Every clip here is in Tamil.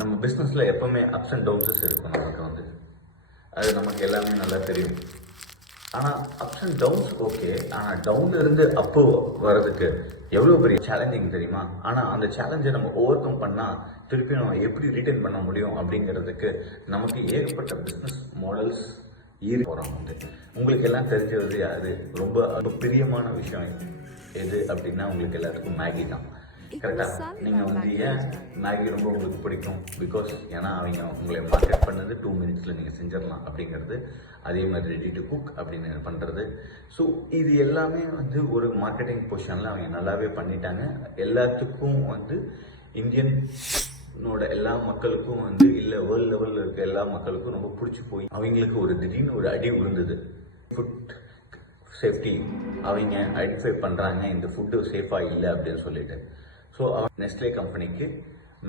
நம்ம பிஸ்னஸில் எப்போவுமே அப்ஸ் அண்ட் டவுன்ஸஸ் இருக்கும் நமக்கு அது நமக்கு எல்லாமே நல்லா தெரியும். ஆனால் அப்ஸ் அண்ட் டவுன்ஸ் ஓகே, ஆனால் டவுன்ல இருந்து அப்போ வர்றதுக்கு எவ்வளோ பெரிய சேலஞ்சிங் தெரியுமா? ஆனால் அந்த சேலஞ்சை நம்ம ஓவர் கம் பண்ணால் திருப்பி நம்ம எப்படி ரீட்டைன் பண்ண முடியும் அப்படிங்கிறதுக்கு நமக்கு ஏகப்பட்ட பிஸ்னஸ் மாடல்ஸ் போகிறோம் உங்களுக்கு எல்லாம் தெரிஞ்சது அது ரொம்ப பிரியமான விஷயம் எது அப்படின்னா உங்களுக்கு எல்லாத்துக்கும் மேகி தான். கரெக்டாக நீங்கள் ஏன் மேகி ரொம்ப உங்களுக்கு பிடிக்கும்? பிகாஸ் ஏன்னா அவங்க உங்களை மார்க்கெட் பண்ணது 2 மினிட்ஸில் நீங்கள் செஞ்சிடலாம் அப்படிங்கிறது, அதே மாதிரி ரெடி டு குக் அப்படின்னு பண்ணுறது. ஸோ இது எல்லாமே ஒரு மார்க்கெட்டிங் பொசிஷனில் அவங்க நல்லாவே பண்ணிட்டாங்க. எல்லாத்துக்கும் இந்தியனோட எல்லா மக்களுக்கும் இல்லை வேர்ல்டு லெவலில் இருக்க எல்லா மக்களுக்கும் ரொம்ப பிடிச்சி போய் அவங்களுக்கு ஒரு திடீர்னு ஒரு அடி விழுந்தது. ஃபுட் சேஃப்டி அவங்க ஐடென்டிஃபை பண்ணுறாங்க, இந்த ஃபுட்டு சேஃபாக இல்லை அப்படின்னு சொல்லிட்டு. ஸோ நெஸ்ட்லே கம்பெனிக்கு,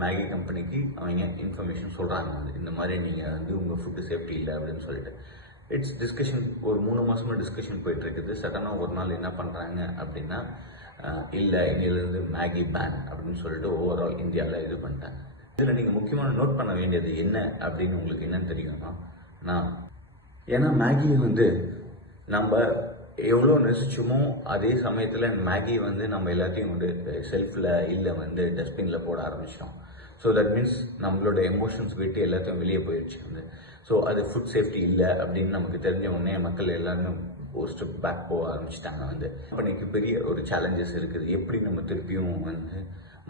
மேகி கம்பெனிக்கு அவங்க இன்ஃபர்மேஷன் சொல்கிறாங்க இந்த மாதிரி நீங்கள் உங்கள் ஃபுட்டு சேஃப்டி இல்லை அப்படின்னு சொல்லிட்டு. இட்ஸ் டிஸ்கஷன் ஒரு 3 மாதமாக டிஸ்கஷன் போயிட்டு இருக்குது. சடனாக ஒரு நாள் என்ன பண்ணுறாங்க அப்படின்னா, இல்லை இன்னிலேருந்து மேகி பேன் அப்படின்னு சொல்லிட்டு ஓவரால் இந்தியாவில் இது பண்ணிட்டாங்க. இதில் நீங்கள் முக்கியமான நோட் பண்ண வேண்டியது என்ன அப்படின்னு உங்களுக்கு என்னன்னு தெரியுமா? ஏன்னா மேகி நம்ம எவ்வளோ நெசிச்சோமோ அதே சமயத்தில் மேகி நம்ம எல்லாத்தையும் செல்ஃபில் இல்லை டஸ்ட்பினில் போட ஆரம்பிச்சிட்டோம். ஸோ தட் மீன்ஸ் நம்மளோட எமோஷன்ஸ் விட்டு எல்லாத்தையும் வெளியே போயிடுச்சு ஸோ அது ஃபுட் சேஃப்டி இல்லை அப்படின்னு நமக்கு தெரிஞ்ச உடனே மக்கள் எல்லாருமே ஒரு ஸ்டெப் பேக் போக ஆரம்பிச்சிட்டாங்க கம்பெனிக்கு பெரிய ஒரு சேலஞ்சஸ் இருக்குது. எப்படி நம்ம திருப்பியும்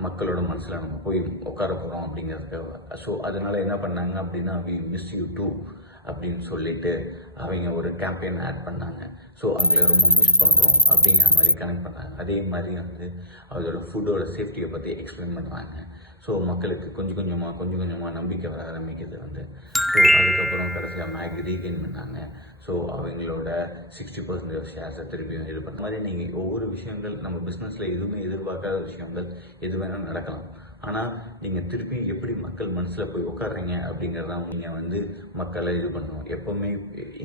மக்களோட மனசில் நம்ம போய் உட்கார போகிறோம் அப்படிங்கிறதுக்காக. ஸோ அதனால என்ன பண்ணாங்க அப்படின்னா, வி மிஸ் யூ டூ அப்படின்னு சொல்லிட்டு அவங்க ஒரு கேம்பெயின் ஆட் பண்ணாங்க. ஸோ அவங்கள ரொம்ப மிஸ் பண்ணுறோம் அப்படிங்கிற மாதிரி கனெக்ட் பண்ணாங்க. அதே மாதிரி அதோட ஃபுட்டோட சேஃப்டியை பற்றி எக்ஸ்பிளைன் பண்ணுறாங்க. ஸோ மக்களுக்கு கொஞ்சம் கொஞ்சமாக நம்பிக்கை வர ஆரம்பிக்குது ஸோ அதுக்கப்புறம் கடைசியாக மேகி ரீகெயின் பண்ணாங்க. ஸோ அவங்களோட 60% ஷேர்ஸை திருப்பியும் இது பண்ண மாதிரி நீங்கள் ஒவ்வொரு விஷயங்கள் நம்ம பிஸ்னஸில் எதுவுமே எதிர்பார்க்காத விஷயங்கள் எது வேணாலும் நடக்கலாம். ஆனால் நீங்கள் திருப்பி எப்படி மக்கள் மனசில் போய் உட்காடுறீங்க அப்படிங்கிறதான் நீங்கள் மக்களை இது பண்ணணும். எப்போவுமே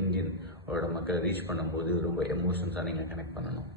இந்தியனோட மக்களை ரீச் பண்ணும்போது ரொம்ப எமோஷன்ஸாக நீங்கள் கனெக்ட் பண்ணணும்.